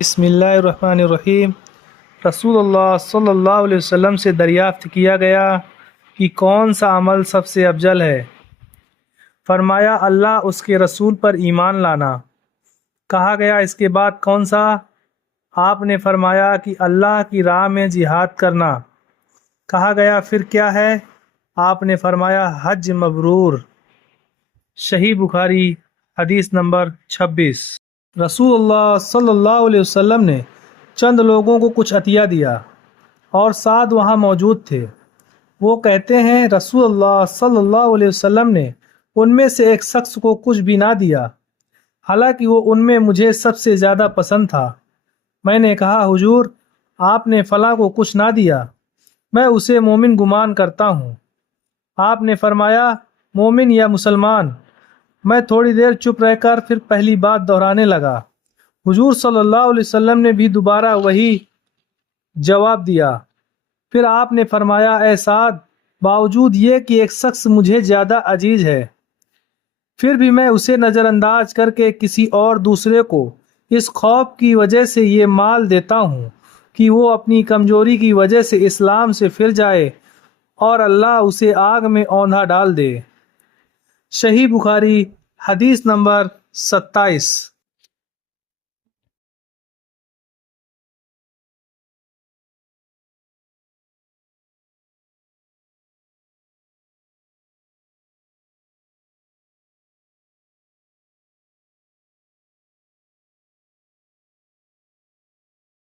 بسم اللہ الرحمن الرحیم۔ رسول اللہ صلی اللہ علیہ وسلم سے دریافت کیا گیا کہ کون سا عمل سب سے افضل ہے؟ فرمایا اللہ اس کے رسول پر ایمان لانا۔ کہا گیا اس کے بعد کون سا؟ آپ نے فرمایا کہ اللہ کی راہ میں جہاد کرنا۔ کہا گیا پھر کیا ہے؟ آپ نے فرمایا حج مبرور۔ صحیح بخاری حدیث نمبر 26۔ رسول اللہ صلی اللہ علیہ وسلم نے چند لوگوں کو کچھ عطیہ دیا اور ساتھ وہاں موجود تھے۔ وہ کہتے ہیں رسول اللہ صلی اللہ علیہ وسلم نے ان میں سے ایک شخص کو کچھ بھی نہ دیا، حالانکہ وہ ان میں مجھے سب سے زیادہ پسند تھا۔ میں نے کہا حضور آپ نے فلاں کو کچھ نہ دیا، میں اسے مومن گمان کرتا ہوں۔ آپ نے فرمایا مومن یا مسلمان؟ میں تھوڑی دیر چپ رہ کر پھر پہلی بات دہرانے لگا۔ حضور صلی اللہ علیہ وسلم نے بھی دوبارہ وہی جواب دیا۔ پھر آپ نے فرمایا اے سعد، باوجود یہ کہ ایک شخص مجھے زیادہ عزیز ہے، پھر بھی میں اسے نظر انداز کر کے کسی اور دوسرے کو اس خوف کی وجہ سے یہ مال دیتا ہوں کہ وہ اپنی کمزوری کی وجہ سے اسلام سے پھر جائے اور اللہ اسے آگ میں اوندھا ڈال دے۔ صحیح بخاری حدیث نمبر 27۔